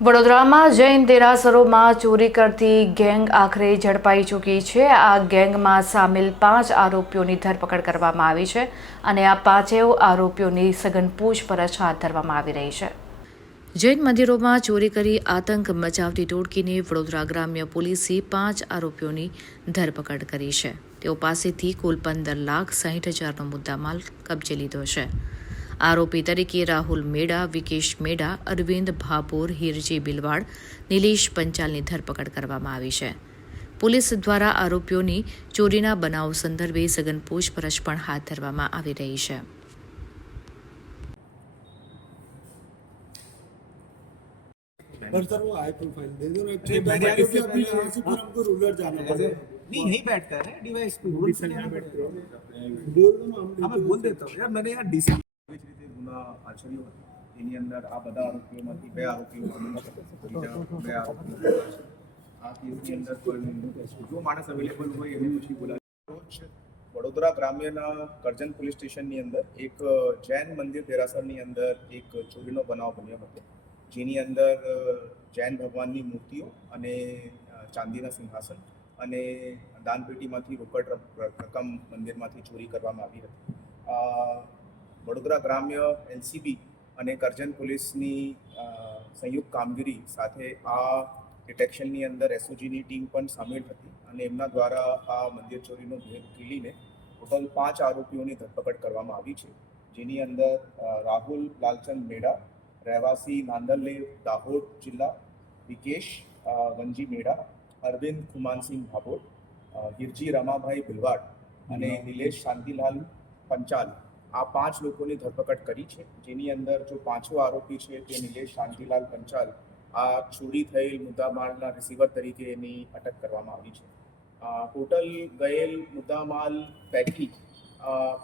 વડોદરામાં જૈન દેરાસરોમાં ચોરી કરતી ગેંગ આખરે ઝડપાઈ ચૂકી છે. આ ગેંગમાં સામેલ પાંચ આરોપીઓની ધરપકડ કરવામાં આવી છે અને આ પાંચેય આરોપીઓની સઘન પૂછપરછ હાથ ધરવામાં આવી રહી છે. જૈન મંદિરોમાં ચોરી કરી આતંક મચાવતી ટોળકીને વડોદરા ગ્રામ્ય પોલીસે પાંચ આરોપીઓની ધરપકડ કરી છે. તેઓ પાસેથી કુલ પંદર લાખ સાહીઠ હજારનો મુદ્દામાલ કબજે લીધો છે. આરોપી તરીકે રાહુલ મેડા વિકેશ મેડા અરવિંદ ભાભોર હિરજી બિલવાડ નિલેશ પંચાલની ધરપકડ કરવામાં આવી છે પોલીસ દ્વારા આરોપીઓની ચોરીના બનાવ સંદર્ભે સઘન પૂછપરછ પણ હાથ ધરવામાં આવી રહી છે पर सर वो हाई प्रोफाइल दे दो ना एक्चुअली मैंने मैं इससे क्योंकि अभी पहले- यहाँ से फिर हमको रूलर जाना पड़ेगा नहीं यहीं बैठ कर है डिवाइस पे बोल सकते हैं बैठ कर बोल કોર્ટમાં આચર્યો હતો એની અંદર આ બધા આરોપીઓમાંથી બે આરોપીઓ બીજા બે આરોપીઓ આ કેસની અંદર જો માણસ અવેલેબલ હોય એને પછી બોલાવી રોજ વડોદરા ગ્રામ્યના કરજન પોલીસ સ્ટેશનની અંદર એક જૈન મંદિર દેરાસરની અંદર એક ચોરીનો બનાવ બન્યો હતો. જેની અંદર જૈન ભગવાનની મૂર્તિઓ અને ચાંદીના સિંહાસન અને દાનપેટીમાંથી રોકડ રકમ મંદિરમાંથી ચોરી કરવામાં આવી હતી. વડોદરા ગ્રામ્ય એલસીબી અને કરજણ પોલીસની સંયુક્ત કામગીરી સાથે આ ડિટેક્શનની અંદર એસઓજીની ટીમ પણ સામેલ હતી અને એમના દ્વારા આ મંદિર ચોરીનો ભેદ ખીલીને ટોટલ પાંચ આરોપીઓની ધરપકડ કરવામાં આવી છે. જેની અંદર રાહુલ લાલચંદ મેડા રહેવાસી નાંદરલેવ દાહોદ જિલ્લા વિકેશ વંજી મેડા અરવિંદ ખુમાનસિંહ ભાભોર અ, હિરજી રમાભાઈ ભિલવાડ અને નિલેશ શાંતિલાલ પંચાલ. આ પાંચ લોકોની ધરપકડ કરી છે. જેની અંદર જો પાંચો આરોપી છે તે નિલેશ શાંતિલાલ પંચાલ, આ ચોરી થયેલ મુદ્દામાલના રિસીવર તરીકે એની અટક કરવામાં આવી છે. ટોટલ ગયેલ મુદ્દામાલ પૈકી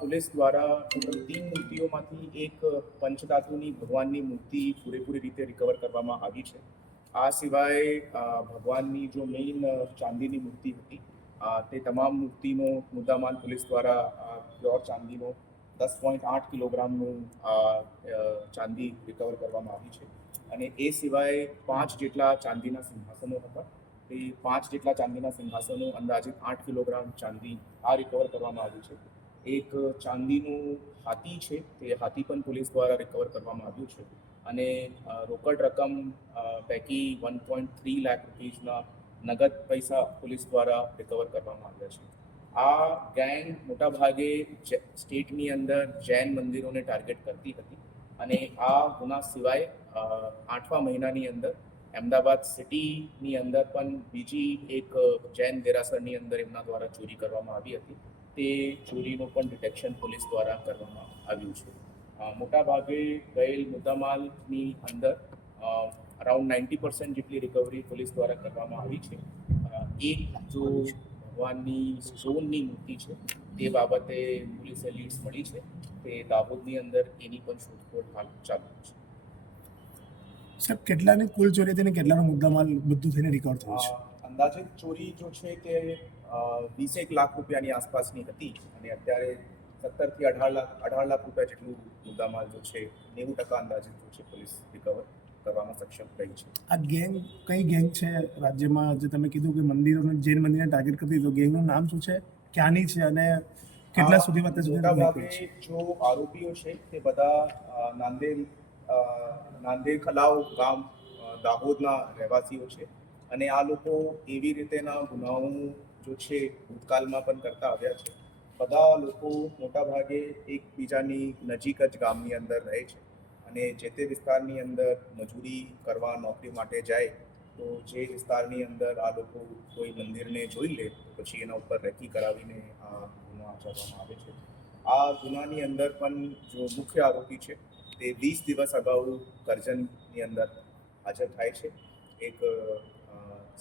પોલીસ દ્વારા ટોટલ તીન મૂર્તિઓમાંથી એક પંચધાતુની ભગવાનની મૂર્તિ પૂરેપૂરી રીતે રિકવર કરવામાં આવી છે. આ સિવાય ભગવાનની જો મેઇન ચાંદીની મૂર્તિ હતી તે તમામ મૂર્તિનો મુદ્દામાલ પોલીસ દ્વારા પ્યોર ચાંદીનો દસ પોઈન્ટ આઠ કિલોગ્રામનું ચાંદી રિકવર કરવામાં આવી છે. અને એ સિવાય પાંચ જેટલા ચાંદીના સિંહાસનો હતા. એ પાંચ જેટલા ચાંદીના સિંહાસનો અંદાજિત આઠ કિલોગ્રામ ચાંદી આ રિકવર કરવામાં આવ્યું છે. એક ચાંદીનું હાથી છે તે હાથી પણ પોલીસ દ્વારા રિકવર કરવામાં આવ્યું છે. અને રોકડ રકમ પૈકી વન પોઈન્ટ થ્રી લાખ રૂપીઝના નગદ પૈસા પોલીસ દ્વારા રિકવર કરવામાં આવ્યા છે. આ ગેંગ મોટાભાગે જે- સ્ટેટની અંદર જૈન મંદિરોને ટાર્ગેટ કરતી હતી અને આ ગુના સિવાય આઠમા મહિનાની અંદર અમદાવાદ સિટીની અંદર પણ બીજી એક જૈન દેરાસરની અંદર એમના દ્વારા ચોરી કરવામાં આવી હતી. તે ચોરીનું પણ ડિટેક્શન પોલીસ દ્વારા કરવામાં આવ્યું છે. મોટાભાગે ગયેલ મુદ્દામાલની અંદર અરાઉન્ડ નાઇન્ટી પર્સન્ટ જેટલી રિકવરી પોલીસ દ્વારા કરવામાં આવી છે. એક જો ભગવાનની સ્ટોનની મૂર્તિ છે. તે બાબતે પોલીસે લીડ્સ મળી છે. તે દાહોદની અંદર એની પણ શોધખોળ હાલ ચાલુ છે. સાહેબ કેટલાની કુલ ચોરી થઈને કેટલાનો મુદ્દામાલ બધું થઈને રિકવર થયો છે? અંદાજિત ચોરી જો છે તે વીસેક લાખ રૂપિયાની આસપાસની હતી અને અત્યારે સત્તરથી અઢાર લાખ અઢાર લાખ રૂપિયા જેટલું મુદ્દામાલ જો છે નેવું ટકા અંદાજિત જો છે પોલીસ રિકવર કરવામાં સક્ષમ રહી છે. આ ગેંગ કઈ ગેંગ છે રાજ્યમાં? જે તમે કીધું કે મંદિરોને જૈન મંદિરને ટાર્ગેટ કરતી તો ગેંગનું નામ શું છે? ક્યાંની છે અને કેટલા સુધી સુધી મોટાભાગે છે જો આરોપીઓ છે તે બધા નાંદેડ નાંદેડ ખલાવ ગામ દાહોદના રહેવાસીઓ છે. અને આ લોકો એવી રીતેના ગુનાઓ જો છે ભૂતકાળમાં પણ કરતા આવ્યા છે. બધા લોકો મોટાભાગે એકબીજાની નજીક જ ગામની અંદર રહે છે. અને જે તે વિસ્તારની અંદર મજૂરી કરવા નોકરી માટે જાય, તો જે વિસ્તારની અંદર આ લોકો કોઈ મંદિરને જોઈ લે પછી એના ઉપર રેકી કરાવીને આ ગુનો આચરવામાં આવે છે. આ ગુનાની અંદર પણ જો મુખ્ય આરોપી છે, તે વીસ દિવસ અગાઉ કરજણની અંદર હાજર થાય છે. એક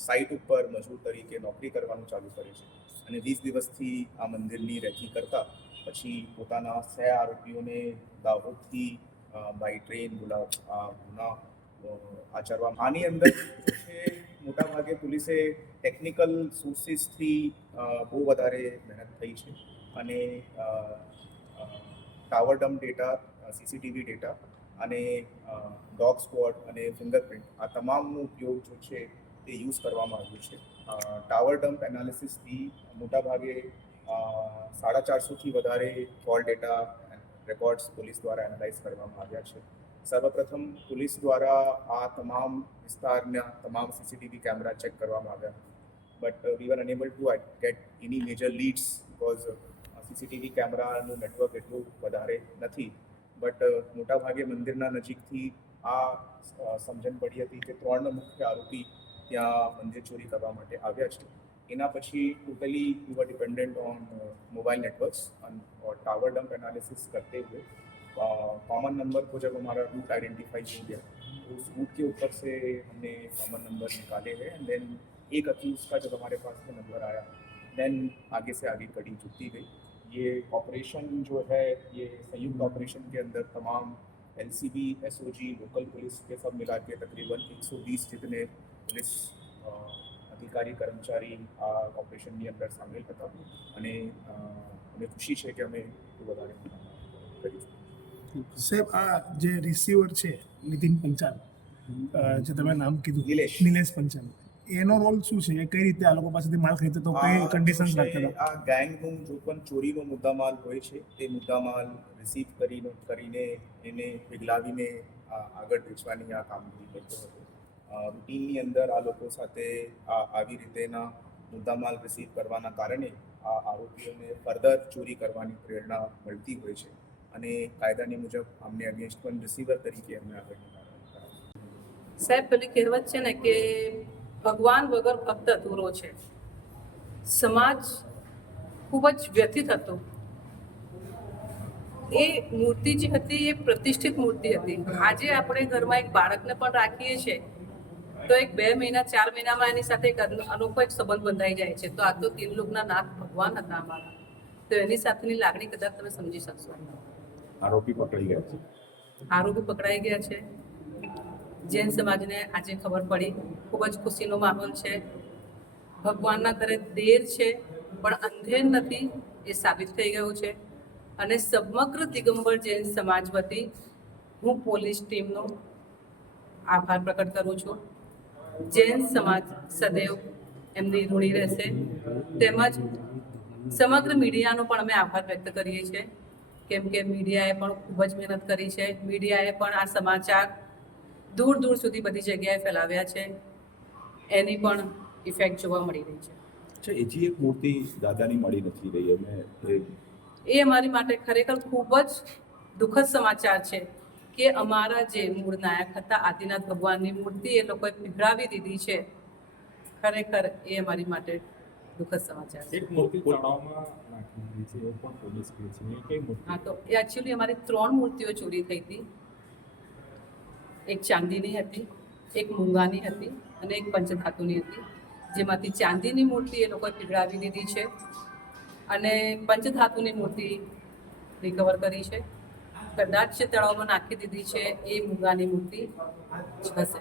સાઇટ ઉપર મજૂર તરીકે નોકરી કરવાનું ચાલુ કરે છે અને વીસ દિવસથી આ મંદિરની રેકી કરતા પછી પોતાના સહ આરોપીઓને દાહોદથી બાય ટ્રેન આ ગુના અ, આની અંદર છે. મોટાભાગે પોલીસે ટેકનિકલ સોર્સિસથી બહુ વધારે મહેનત થઈ છે. અને tower dump data CCTV data અને ડોગ સ્કોડ અને ફિંગરપ્રિન્ટ આ તમામનો ઉપયોગ જો છે તે યુઝ કરવામાં આવ્યું છે. ટાવર ડમ્પ એનાલિસિસથી મોટાભાગે સાડા ચારસોથી વધારે કોલ ડેટા રેકોર્ડ્સ પોલીસ દ્વારા એનાલાઇઝ કરવામાં આવ્યા છે. સર્વપ્રથમ પોલીસ દ્વારા આ તમામ વિસ્તારના તમામ સીસીટીવી કેમેરા ચેક કરવામાં આવ્યા. But we were unable to get any major leads because CCTV કેમેરાનું નેટવર્ક એટલું વધારે નથી. બટ મોટાભાગે મંદિરના નજીકથી આ સમજણ પડી હતી કે ત્રણ મુખ્ય આરોપી ત્યાં મંદિર ચોરી કરવા માટે આવ્યા છે. એના પછી totally we were dependent on mobile networks और टावर डंप एनालिसिस करते हुए कॉमन नंबर को जब हमारा रूट आइडेंटिफाई हो गया तो उस रूट के ऊपर से हमने कॉमन नंबर निकाले हैं एंड देन एक अक्यूज का जब हमारे पास में नंबर आया देन आगे से आगे कड़ी जुड़ती गई ये ऑपरेशन जो है ये संयुक्त ऑपरेशन के अंदर तमाम L C B S O G local police के सब मिला के तकरीबन 120 जितने पुलिस अ, અધિકારી કર્મચારી આ ઓપરેશનની અંદર સામેલ હતા અને અમને ખુશી છે કે અમે વધારે સાહેબ આ જે રિસીવર છે નીતિન પંચાલ જે તમે નામ કીધું નિલેશ. નિલેશ પંચાલ એનો રોલ શું છે? એ કઈ રીતે આ લોકો પાસેથી માલ ખરીદતો તો કઈ કન્ડિશન રાખતા આ ગેંગનું જો પણ ચોરીનો મુદ્દામાલ હોય છે તે મુદ્દામાલ રિસીવ કરીને કરીને એને પીગલાવીને આગળ વેચવાની આ કામગીરી કરતો હતો. રૂટીનની અંદર આ લોકો સાથે આવી રીતેના મુદ્દામાલ રિસીવ કરવાના કારણે આ આરોપીઓને ફર્ધર ચોરી કરવાની પ્રેરણા મળતી હોય છે. અને કાયદાની મુજબ અમને અગેન્સ્ટ પણ રિસીવર તરીકે અમને આગળની સાહેબ, પેલી કહેવત છે ને કે ભગવાન વગર ભક્ત અધૂરો છે. સમાજ ખૂબ જ વ્યથિત હતો. એ મૂર્તિ જે હતી એ પ્રતિષ્ઠિત મૂર્તિ હતી. આજે આપણે ઘરમાં એક બાળકને પણ રાખીએ છીએ. તો એક બે મહિના ચાર મહિનામાં એની સાથે એક અનોખો એક સંબંધ બંધાઈ જાય છે. તો આ તો તીન લોકના નાથ ભગવાન હતા અમારા. તો એની સાથેની લાગણી કદાચ તમે સમજી શકશો. આરોપી પકડી ગયા છે. આરોપી પકડાઈ ગયા છે. જૈન સમાજને આજે ખબર પડી. ખૂબ જ ખુશીનો માહોલ છે. ભગવાનના ઘરે દેર છે પણ અંધેર નથી એ સાબિત થઈ ગયું છે. અને સમગ્ર દિગંબર જૈન સમાજ વતી હું પોલીસ ટીમનો આભાર પ્રકટ કરું છું. જૈન સમાજ સદૈવ એમની ઋણી રહેશે. તેમજ સમગ્ર મીડિયાનો પણ અમે આભાર વ્યક્ત કરીએ છીએ. કેમ કે મીડિયાએ પણ ખૂબ જ મહેનત કરી છે. મીડિયાએ પણ આ સમાચાર દૂર દૂર સુધી બધી જગ્યાએ ફેલાવ્યા છે. એની પણ ઇફેક્ટ જોવા મળી રહી છે. અચ્છા એક મૂર્તિ દાદાની મળી નથી રહી એ એ અમારી માટે ખરેખર ખૂબ જ દુઃખદ સમાચાર છે. કે અમારા જે મૂળ નાયક હતા આદિનાથ ભગવાનની મૂર્તિ એ લોકોએ પીગળાવી દીધી છે. ખરેખર એ અમારી માટે દુઃખદ સમાચાર છે. હા તો એ એકચ્યુઅલી અમારી ત્રણ મૂર્તિઓ ચોરી થઈ હતી. એક ચાંદીની હતી એક મૂંગાની હતી અને એક પંચધાતુની હતી. જેમાંથી ચાંદીની મૂર્તિ એ લોકોએ પીગળાવી દીધી છે અને પંચધાતુની મૂર્તિ રિકવર કરી છે. કદાચ તળાવમાં નાખી દીધી છે એ મૂંગાની મૂર્તિ હશે.